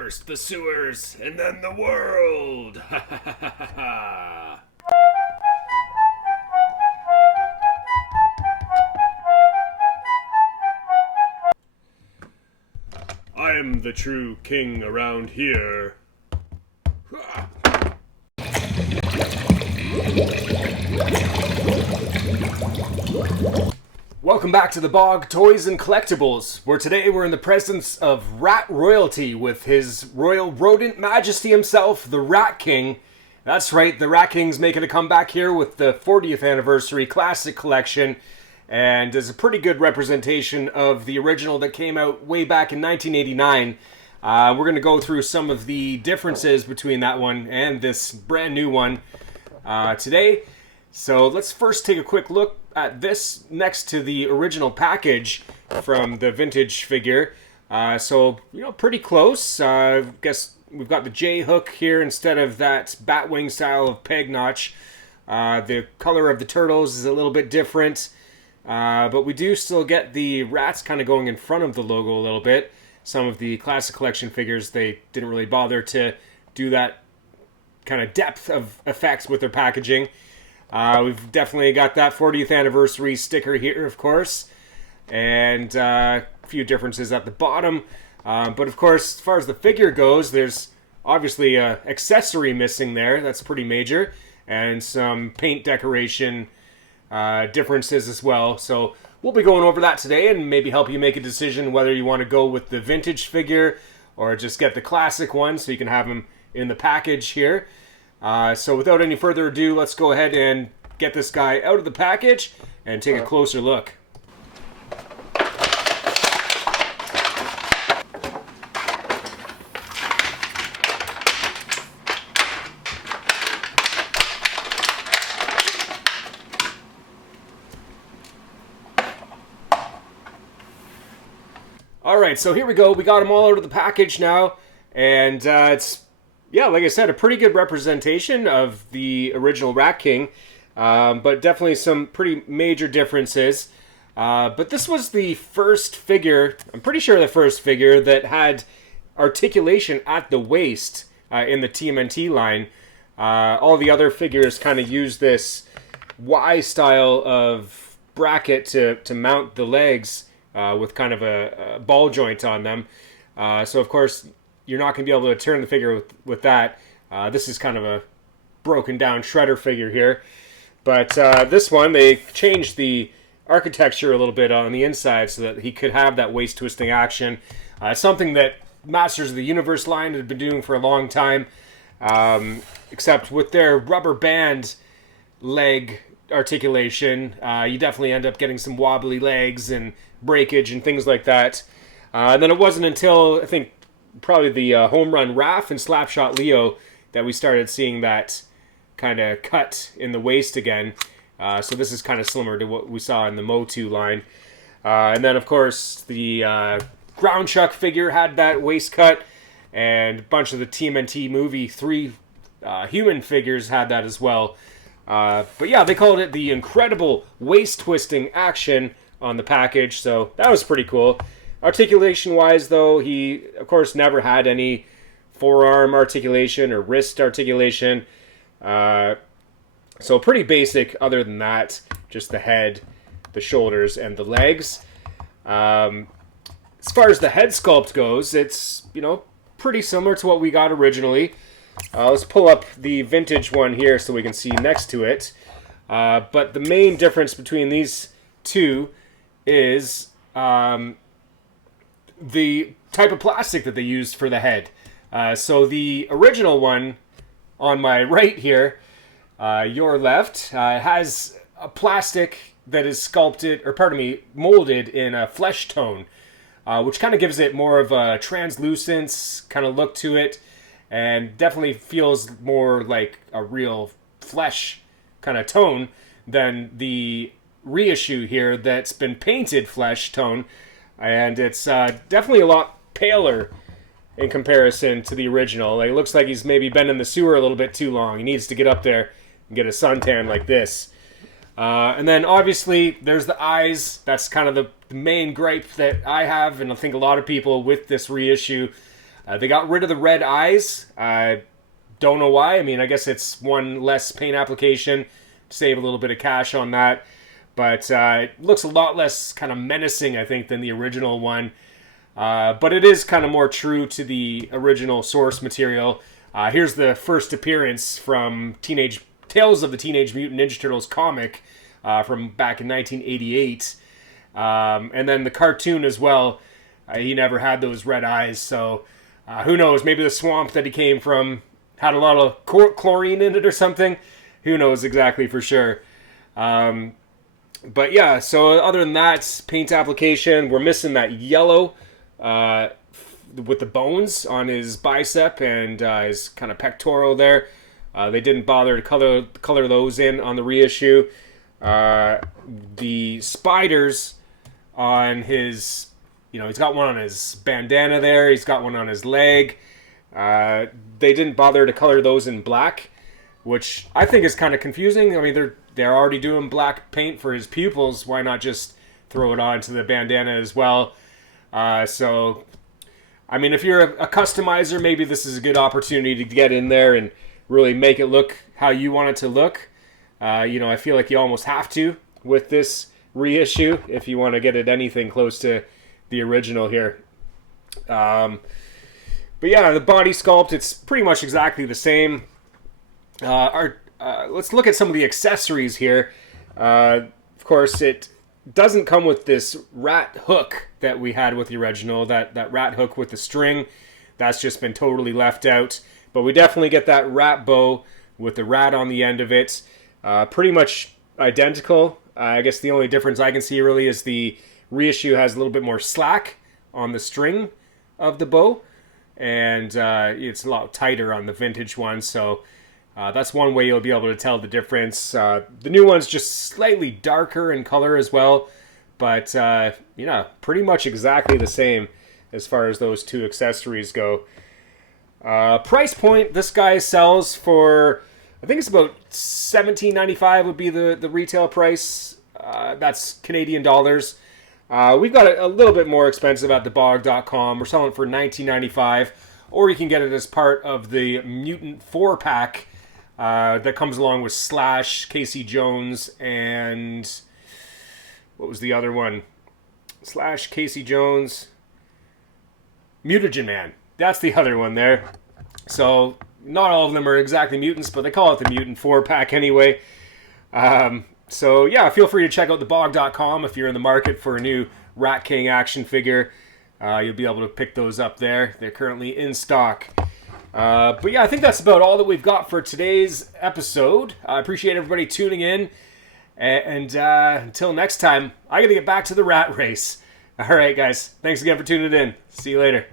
First the sewers, and then the world! Ha ha ha ha ha! I am the true king around here. Welcome back to the Bog Toys and Collectibles, where today we're in the presence of Rat Royalty with his royal rodent majesty himself, the Rat King. That's right, the Rat King's making a comeback here with the 40th Anniversary Classic Collection, and is a pretty good representation of the original that came out way back in 1989. We're going to go through some of the differences between that one and this brand new one today. So let's first take a quick look at this next to the original package from the vintage figure. So, pretty close. I guess we've got the J hook here instead of that Batwing style of peg notch. The color of the turtles is a little bit different. But we do still get the rats kind of going in front of the logo a little bit. Some of the Classic Collection figures, they didn't really bother to do that kind of depth of effects with their packaging. We've definitely got that 40th anniversary sticker here, of course, and a few differences at the bottom. But of course, as far as the figure goes, there's obviously an accessory missing there. That's pretty major, and some paint decoration differences as well. So we'll be going over that today and maybe help you make a decision whether you want to go with the vintage figure or just get the classic one so you can have them in the package here. So without any further ado, let's go ahead and get this guy out of the package and take a closer look. Alright, so here we go. We got them all out of the package now, and it's, like I said, a pretty good representation of the original Rat King, but definitely some pretty major differences. But this was the first figure, I'm pretty sure the first figure, that had articulation at the waist in the TMNT line. All the other figures kind of use this Y style of bracket to mount the legs with kind of a ball joint on them. So of course, you're not going to be able to turn the figure with that. This is kind of a broken down shredder figure here. But this one, they changed the architecture a little bit on the inside so that he could have that waist twisting action. Something that Masters of the Universe line had been doing for a long time. Except with their rubber band leg articulation, you definitely end up getting some wobbly legs and breakage and things like that. And then it wasn't until, I think, probably the Home Run Raph and Slapshot Leo that we started seeing that kind of cut in the waist again. So this is kind of similar to what we saw in the Motu line. And then, of course, the Ground Chuck figure had that waist cut, and a bunch of the TMNT movie 3 human figures had that as well. But yeah, they called it the Incredible Waist Twisting Action on the package, so that was pretty cool. Articulation-wise, though, he, of course, never had any forearm articulation or wrist articulation. So pretty basic other than that. Just the head, the shoulders, and the legs. As far as the head sculpt goes, it's, pretty similar to what we got originally. Let's pull up the vintage one here so we can see next to it. But the main difference between these two is the type of plastic that they used for the head. So the original one on my right here, your left, has a plastic that is sculpted, molded in a flesh tone, which kind of gives it more of a translucence kind of look to it, and definitely feels more like a real flesh kind of tone than the reissue here that's been painted flesh tone. And it's definitely a lot paler in comparison to the original. Like, it looks like he's maybe been in the sewer a little bit too long. He needs to get up there and get a suntan like this. And then, obviously, there's the eyes. That's kind of the main gripe that I have, and I think a lot of people with this reissue. They got rid of the red eyes. Don't know why. I mean, I guess it's one less paint application. Save a little bit of cash on that. But it looks a lot less kind of menacing, I think, than the original one. But it is kind of more true to the original source material. Here's the first appearance from Tales of the Teenage Mutant Ninja Turtles comic from back in 1988. And then the cartoon as well. He never had those red eyes, so who knows? Maybe the swamp that he came from had a lot of chlorine in it or something. Who knows exactly for sure. But yeah, so other than that, paint application, we're missing that yellow with the bones on his bicep and his kind of pectoral there. They didn't bother to color those in on the reissue. The spiders on his, he's got one on his bandana there. He's got one on his leg. They didn't bother to color those in black, which I think is kind of confusing. I mean, they're already doing black paint for his pupils. Why not just throw it onto the bandana as well? So, I mean, if you're a customizer, maybe this is a good opportunity to get in there and really make it look how you want it to look. I feel like you almost have to with this reissue if you want to get it anything close to the original here. But yeah, the body sculpt, it's pretty much exactly the same. Let's look at some of the accessories here. Of course, it doesn't come with this rat hook that we had with the original, that rat hook with the string. That's just been totally left out. But we definitely get that rat bow with the rat on the end of it. Pretty much identical. I guess the only difference I can see really is the reissue has a little bit more slack on the string of the bow. And it's a lot tighter on the vintage one, so that's one way you'll be able to tell the difference. The new one's just slightly darker in color as well, but pretty much exactly the same as far as those two accessories go. Price point, this guy sells for, I think it's about $17.95 would be the retail price. That's Canadian dollars. We've got it a little bit more expensive at thebog.com. We're selling it for $19.95, or you can get it as part of the Mutant 4-pack that comes along with Slash, Casey Jones, and what was the other one? Slash, Casey Jones, Mutagen Man. That's the other one there. So not all of them are exactly mutants, but they call it the Mutant 4-pack anyway. So yeah, feel free to check out thebog.com if you're in the market for a new Rat King action figure. You'll be able to pick those up there. They're currently in stock. But yeah, I think that's about all that we've got for today's episode. I appreciate everybody tuning in. And until next time, I got to get back to the rat race. All right, guys. Thanks again for tuning in. See you later.